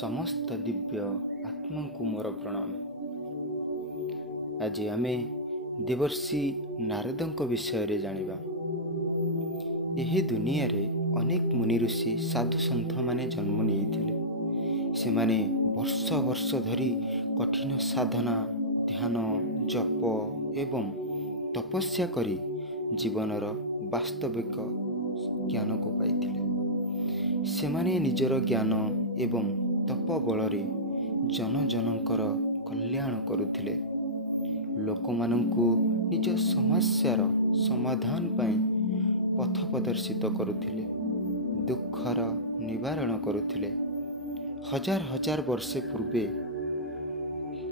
समस्त दिव्य आत्मा को मोर प्रणाम। आज आमे देवर्षि नारदଙ୍କ विषय जानिबा। एही दुनिया रे अनेक मुनि ऋषि साधु सन्थ माने जन्म नेइथिले। से माने वर्ष वर्ष धरी कठिन साधना, ध्यान, जप एवं तपस्या करी जीवनर वास्तविक ज्ञान को पाइथिले। से माने निजर ज्ञान एवं तप बलरे जन जनकर कल्याण करुथिले। लोकमानंकु निज समस्यार समाधान पाई पथ प्रदर्शित करुथिले, दुखर निवारण करुथिले। हजार हजार वर्ष पूर्वे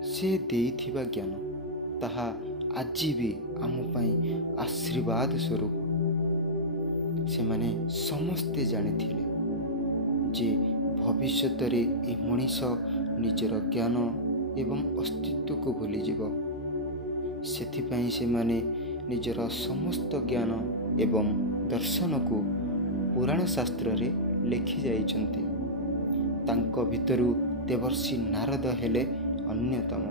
से देइथिबा ज्ञान ताहा आजी भी आम पाई आशीर्वाद स्वरूप। से माने समस्ते जानिथिले जे भविष्यत रे ए मनीष निजर ज्ञान एवं अस्तित्व को भूली जीव। सेथिपाई से माने निजर समस्त ज्ञान एवं दर्शन को पुराण शास्त्र रे लिखि जाइछन्ति। तांको भितरु देवर्षि नारद हेले अन्यतम।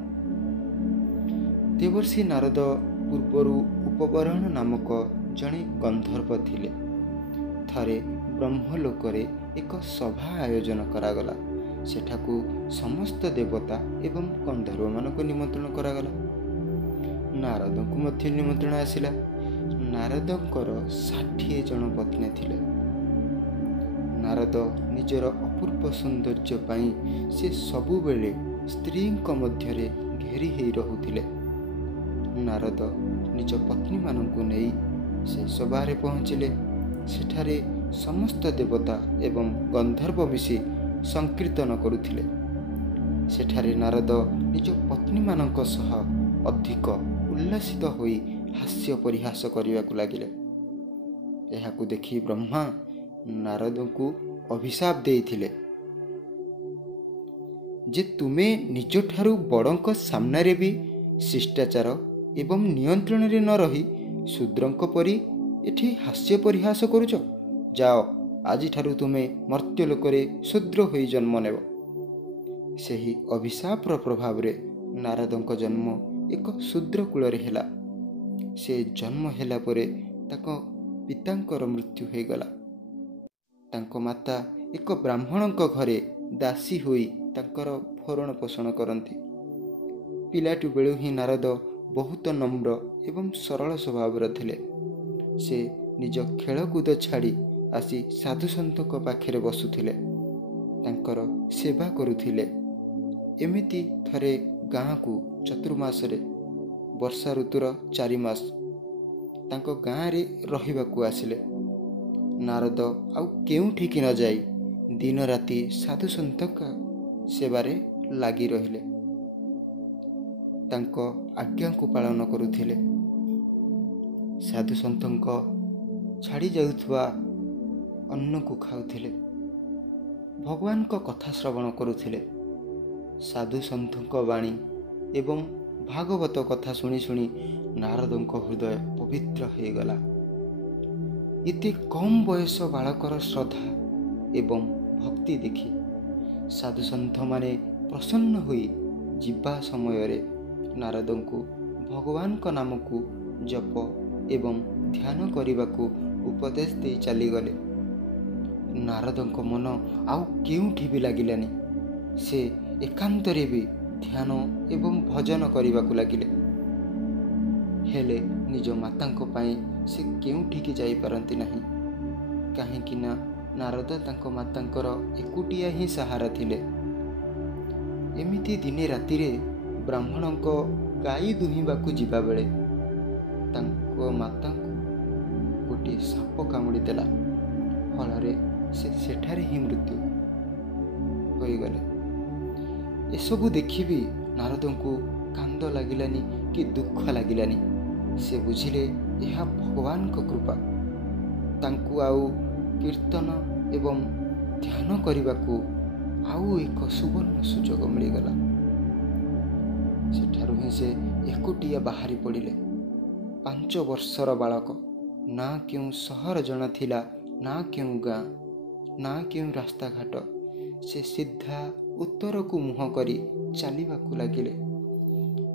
देवर्षि नारद पूर्वरु उपवरण नामक जणे गंधर्व थिले। थरे ब्रह्मलोकरे एक सभा आयोजन करागला। सेठाकू समस्त देवता एवं गंधर्व मानक निमंत्रण करागला। नारदଙ୍କୁ ମଧ୍ୟ निमंत्रण आसिला। नारदଙ୍କର 60 जन पत्नी थिले। नारद निजर अपूर्व सौंदर्य पाई से सबु बेले स्त्रीଙ୍କ ମଧ୍ୟରେ घेरी हेई रहुथिले। नारद निज पत्नी मानଙ୍କୁ नेई से सभारे पहुँचिले। सेठारे समस्त देवता एवं गंधर्व मिशी संकीर्तन करुथिले। सेठारे नारद निज पत्नी मानଙ୍କ सह अधिक उल्लासित होई हास्य परिहास करिवाकु लागिले। एहाकु देखि ब्रह्मा नारदଙ୍କୁ अभिशाप देइथिले जे तुमे निज ठारू बड़ଙ୍କ सामनारे भी शिष्टाचार एवं नियंत्रण रे न रही शूद्रଙ୍କ परी एठी हास्य परिहास करुच। जाओ, आजि ठारू तुमे मर्त्यलोकरे शूद्र होई जन्म नेब। सेही अभिशापर प्रभाव रे नारदଙ୍କ जन्म एक शूद्र कूलरे हेला। से जन्म हेला परे ताको पितांकर मृत्यु हो गला। तांको माता एक ब्राह्मणଙ୍କ घरे दासी होई तांकर भरण पोषण करती। पिलाटू बेलू ही नारद बहुत नम्र एवं सरल स्वभाव थिले। से निज खेलकूद छाड़ी आसी साधु सन्थक पाखे बसुथिले, तांकर सेवा करुथिले। एमिति थरे गाँ को चतुर्मास रे वर्षा ऋतुर 4 मास तांको गाँ रे रहिबाकू आसिले। नारद आउ केउठी कि न जाई दिन राति साधु सन्थक सेवारे लागी रहिले। तांको आज्ञा को पालन करुथिले। साधु सन्थक छाड़ी जाउथवा अन्न को खाउथिले। भगवान को कथा श्रवण करुथिले। साधु सन्थक वाणी एवं भागवत कथा शुणी शुणी नारदଙ୍କ हृदय पवित्र हो गला। इते कम बयस बालकर श्रद्धा एवं भक्ति देखि साधु सन्थ माने प्रसन्न होई जिबा समय रे नारदଙ୍କୁ भगवान को नाम को जप एवं ध्यान करने उपदेश दे चली गले। नारदଙ୍କ मन आउ केउठी भी लागिलानी। से एकांतरे भी ध्यान एवं भजन करने को लगिले। हेले निज मातांको पाई से केउठी की जाई पारंती नहीं। काहेकि ना नारद तांको मातांकर एकुटिया ही सहारा थिले। एमिति दिने राति रे ब्राह्मणଙ୍କ गाई दुहिबाकू जिबा बेले तांको मातांको गोटे साप कामुड़ी देला। फलरे से सेठारे ही मृत्यु हो गले। एसबू देखि भी नारदଙ୍କୁ कांद लागिलानी कि दुख लागिलानी। से बुझिले यह भगवान को कृपा। तांकु आउ कीर्तन एवं ध्यान करने आउ एक सुवर्ण सुजोग मिलगला। सेठारु ही से एकुटिया बाहरी पड़िले। 5 वर्षर बालक। ना क्यों सहर जन थिला, ना क्यों गाँ, ना क्यों रास्ता घाट। से सीधा ଉତ୍ତରକୁ ମୁହଁ କରି ଚାଲିବାକୁ ଲାଗିଲେ।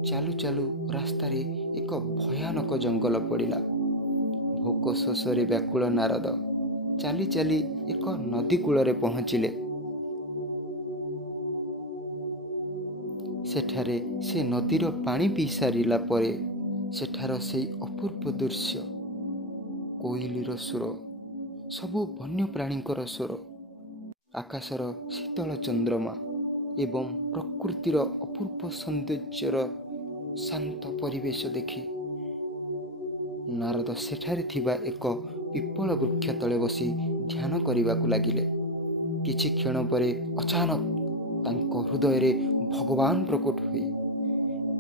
ଚାଲୁ ଚାଲୁ ରାସ୍ତାରେ ଏକ ଭୟାନକ ଜଙ୍ଗଲ ପଡ଼ିଲା। ଭୋକ ଶୋଷରେ ବ୍ୟାକୁଳ ନାରଦ ଚାଲି ଚାଲି ଏକ ନଦୀ କୂଳରେ ପହଞ୍ଚିଲେ। ସେଠାରେ ସେ ନଦୀର ପାଣି ପିଇ ସାରିଲା ପରେ ସେଠାର ସେଇ ଅପୂର୍ବ ଦୃଶ୍ୟ, କୋଇଲିର ସୁର, ସବୁ ବନ୍ୟପ୍ରାଣୀଙ୍କର ସ୍ୱର, ଆକାଶର ଶୀତଳ ଚନ୍ଦ୍ରମା ଏବଂ ପ୍ରକୃତିର ଅପୂର୍ବ ସୌନ୍ଦର୍ଯ୍ୟର ଶାନ୍ତ ପରିବେଶ ଦେଖି ନାରଦ ସେଠାରେ ଥିବା ଏକ ପିପଳ ବୃକ୍ଷ ତଳେ ବସି ଧ୍ୟାନ କରିବାକୁ ଲାଗିଲେ। କିଛି କ୍ଷଣ ପରେ ଅଚାନକ ତାଙ୍କ ହୃଦୟରେ ଭଗବାନ ପ୍ରକଟ ହୋଇ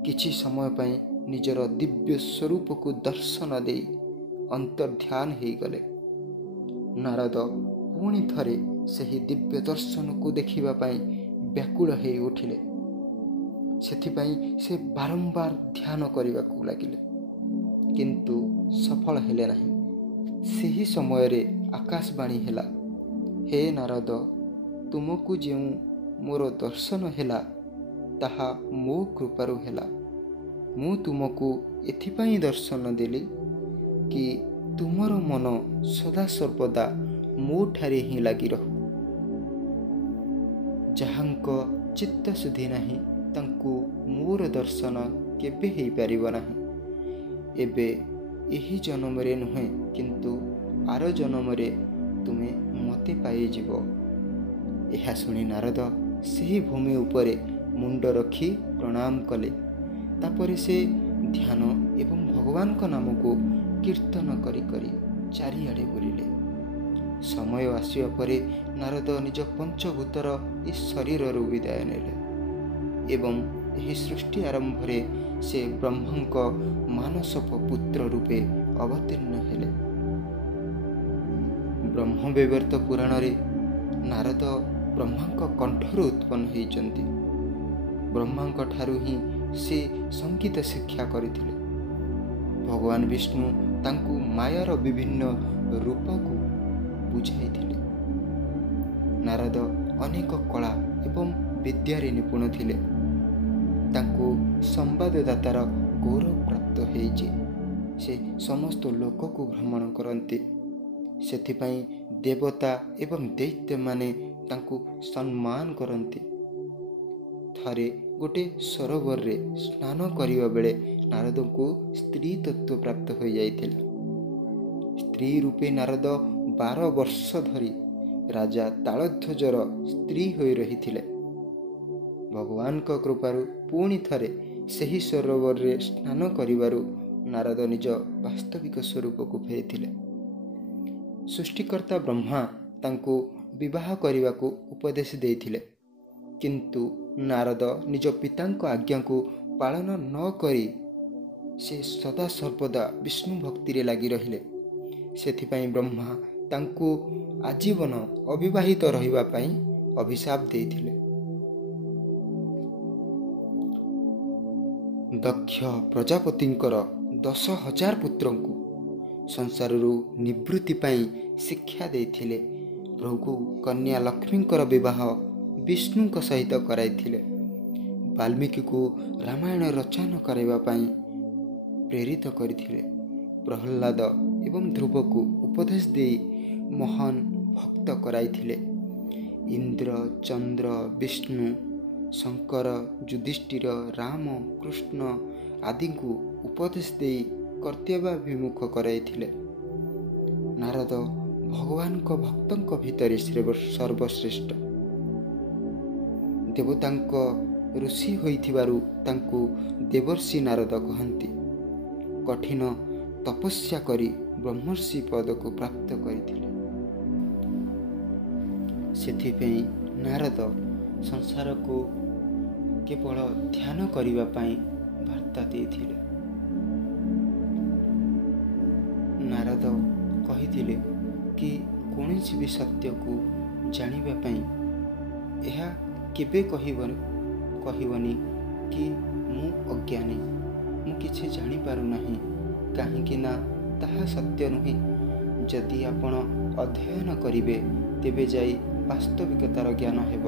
କିଛି ସମୟ ପାଇଁ ନିଜର ଦିବ୍ୟ ସ୍ୱରୂପକୁ ଦର୍ଶନ ଦେଇ ଅନ୍ତର୍ଧ୍ୟାନ ହୋଇଗଲେ। ନାରଦ ପୁଣି ଥରେ ସେହି ଦିବ୍ୟ ଦର୍ଶନକୁ ଦେଖିବା ପାଇଁ ବ୍ୟାକୁଳ ହୋଇ ଉଠିଲେ। ସେଥିପାଇଁ ସେ ବାରମ୍ବାର ଧ୍ୟାନ କରିବାକୁ ଲାଗିଲେ, କିନ୍ତୁ ସଫଳ ହେଲେ ନାହିଁ। ସେହି ସମୟରେ ଆକାଶବାଣୀ ହେଲା, ହେ ନାରଦ, ତୁମକୁ ଯେଉଁ ମୋର ଦର୍ଶନ ହେଲା ତାହା ମୋ କୃପାରୁ ହେଲା। ମୁଁ ତୁମକୁ ଏଥିପାଇଁ ଦର୍ଶନ ଦେଲି କି ତୁମର ମନ ସଦାସର୍ବଦା ମୋ ଠାରେ ହିଁ ଲାଗି ରହୁ। ଯାହାଙ୍କ ଚିତ୍ତ ଶୁଦ୍ଧି ନାହିଁ ତାଙ୍କୁ ମୋର ଦର୍ଶନ କେବେ ହେଇପାରିବ ନାହିଁ। ଏବେ ଏହି ଜନ୍ମରେ ନୁହେଁ, କିନ୍ତୁ ଆର ଜନ୍ମରେ ତୁମେ ମୋତେ ପାଇଯିବ। ଏହା ଶୁଣି ନାରଦ ସେହି ଭୂମି ଉପରେ ମୁଣ୍ଡ ରଖି ପ୍ରଣାମ କଲେ। ତାପରେ ସେ ଧ୍ୟାନ ଏବଂ ଭଗବାନଙ୍କ ନାମକୁ କୀର୍ତ୍ତନ କରି କରି ଚାରିଆଡ଼େ ବୁଲିଲେ। ସମୟ ଆସିବା ପରେ ନାରଦ ନିଜ ପଞ୍ଚଭୂତର ଏ ଶରୀରରୁ ବିଦାୟ ନେଲେ ଏବଂ ଏହି ସୃଷ୍ଟି ଆରମ୍ଭରେ ସେ ବ୍ରହ୍ମଙ୍କ ମାନସ ପୁତ୍ର ରୂପେ ଅବତୀର୍ଣ୍ଣ ହେଲେ। ବ୍ରହ୍ମବୈବର୍ତ ପୁରାଣରେ ନାରଦ ବ୍ରହ୍ମାଙ୍କ କଣ୍ଠରୁ ଉତ୍ପନ୍ନ ହୋଇଛନ୍ତି। ବ୍ରହ୍ମାଙ୍କ ଠାରୁ ହିଁ ସେ ସଙ୍ଗୀତ ଶିକ୍ଷା କରିଥିଲେ। ଭଗବାନ ବିଷ୍ଣୁ ତାଙ୍କୁ ମାୟାର ବିଭିନ୍ନ ରୂପକୁ ବୁଝାଇଥିଲେ। ନାରଦ ଅନେକ କଳା ଏବଂ ବିଦ୍ୟାରେ ନିପୁଣ ଥିଲେ। ତାଙ୍କୁ ସମ୍ବାଦଦାତାର ଗୌରବ ପ୍ରାପ୍ତ ହୋଇଛି। ସେ ସମସ୍ତ ଲୋକକୁ ଭ୍ରମଣ କରନ୍ତି। ସେଥିପାଇଁ ଦେବତା ଏବଂ ଦୈତ୍ୟମାନେ ତାଙ୍କୁ ସମ୍ମାନ କରନ୍ତି। ଥରେ ଗୋଟିଏ ସରୋବରରେ ସ୍ନାନ କରିବା ବେଳେ ନାରଦଙ୍କୁ ସ୍ତ୍ରୀ ତତ୍ତ୍ୱ ପ୍ରାପ୍ତ ହୋଇଯାଇଥିଲା। ସ୍ତ୍ରୀ ରୂପେ ନାରଦ 12 ବର୍ଷ ଧରି ରାଜା ତାଳଧ୍ୱଜର ସ୍ତ୍ରୀ ହୋଇ ରହିଥିଲେ। ଭଗବାନଙ୍କ କୃପାରୁ ପୁଣି ଥରେ ସେହି ସରୋବରରେ ସ୍ନାନ କରିବାରୁ ନାରଦ ନିଜ ବାସ୍ତବିକ ସ୍ୱରୂପକୁ ଫେରିଥିଲେ। ସୃଷ୍ଟିକର୍ତ୍ତା ବ୍ରହ୍ମା ତାଙ୍କୁ ବିବାହ କରିବାକୁ ଉପଦେଶ ଦେଇଥିଲେ, କିନ୍ତୁ ନାରଦ ନିଜ ପିତାଙ୍କ ଆଜ୍ଞାକୁ ପାଳନ ନ କରି ସେ ସଦାସର୍ବଦା ବିଷ୍ଣୁ ଭକ୍ତିରେ ଲାଗି ରହିଲେ। ସେଥିପାଇଁ ବ୍ରହ୍ମା ତାଙ୍କୁ ଆଜୀବନ ଅବିବାହିତ ରହିବା ପାଇଁ ଅଭିଶାପ ଦେଇଥିଲେ। ଦକ୍ଷ ପ୍ରଜାପତିଙ୍କର 10,000 ପୁତ୍ରଙ୍କୁ ସଂସାରରୁ ନିବୃତ୍ତି ପାଇଁ ଶିକ୍ଷା ଦେଇଥିଲେ। ଭୃଗୁ କନ୍ୟା ଲକ୍ଷ୍ମୀଙ୍କର ବିବାହ ବିଷ୍ଣୁଙ୍କ ସହିତ କରାଇଥିଲେ। ବାଲ୍ମୀକିଙ୍କୁ ରାମାୟଣ ରଚନା କରିବା ପାଇଁ ପ୍ରେରିତ କରିଥିଲେ। ପ୍ରହ୍ଲାଦ ଏବଂ ଧ୍ରୁବକୁ ଉପଦେଶ ଦେଇ ମହାନ ଭକ୍ତ କରାଇଥିଲେ। ଇନ୍ଦ୍ର, ଚନ୍ଦ୍ର, ବିଷ୍ଣୁ, ଶଙ୍କର, ଯୁଧିଷ୍ଠିର, ରାମ, କୃଷ୍ଣ ଆଦିଙ୍କୁ ଉପଦେଶ ଦେଇ କର୍ତ୍ତବ୍ୟାଭିମୁଖ କରାଇଥିଲେ। ନାରଦ ଭଗବାନଙ୍କ ଭକ୍ତଙ୍କ ଭିତରେ ସର୍ବଶ୍ରେଷ୍ଠ। ଦେବତାଙ୍କ ଋଷି ହୋଇଥିବାରୁ ତାଙ୍କୁ ଦେବର୍ଷି ନାରଦ କହନ୍ତି। କଠିନ ତପସ୍ୟା କରି ବ୍ରହ୍ମର୍ଷି ପଦକୁ ପ୍ରାପ୍ତ କରିଥିଲେ। ସେଥିପାଇଁ ନାରଦ ସଂସାରକୁ କେବଳ ଧ୍ୟାନ କରିବା ପାଇଁ ବାର୍ତ୍ତା ଦେଇଥିଲେ। ନାରଦ କହିଥିଲେ କି କୌଣସି ବି ସତ୍ୟକୁ ଜାଣିବା ପାଇଁ ଏହା କେବେ କହିବନି କି ମୁଁ ଅଜ୍ଞାନୀ, ମୁଁ କିଛି ଜାଣିପାରୁନାହିଁ, କାହିଁକି ନା ତାହା ସତ୍ୟ ନୁହେଁ। ଯଦି ଆପଣ ଅଧ୍ୟୟନ କରିବେ ତେବେ ଯାଇ ବାସ୍ତବିକତାର ଜ୍ଞାନ ହେବ।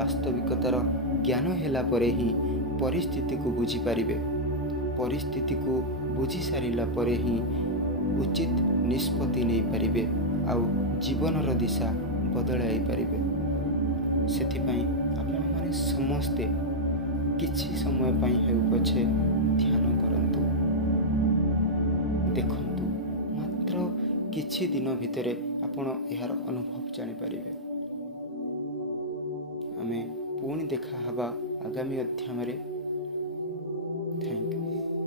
ବାସ୍ତବିକତାର ଜ୍ଞାନ ହେଲା ପରେ ହିଁ ପରିସ୍ଥିତିକୁ ବୁଝିପାରିବେ। ପରିସ୍ଥିତିକୁ ବୁଝି ସାରିଲା ପରେ ହିଁ ଉଚିତ ନିଷ୍ପତ୍ତି ନେଇପାରିବେ ଆଉ ଜୀବନର ଦିଶା ବଦଳାଇ ପାରିବେ। ସେଥିପାଇଁ ଆପଣମାନେ ସମସ୍ତେ କିଛି ସମୟ ପାଇଁ ହେଉ ପଛେ ଧ୍ୟାନ କରନ୍ତୁ। ଦେଖନ୍ତୁ, ମାତ୍ର କିଛି ଦିନ ଭିତରେ ଆପଣ ଏହାର ଅନୁଭବ ଜାଣିପାରିବେ। ଆମେ ପୁଣି ଦେଖା ହେବା ଆଗାମୀ ଅଧ୍ୟାୟରେ। Thank you.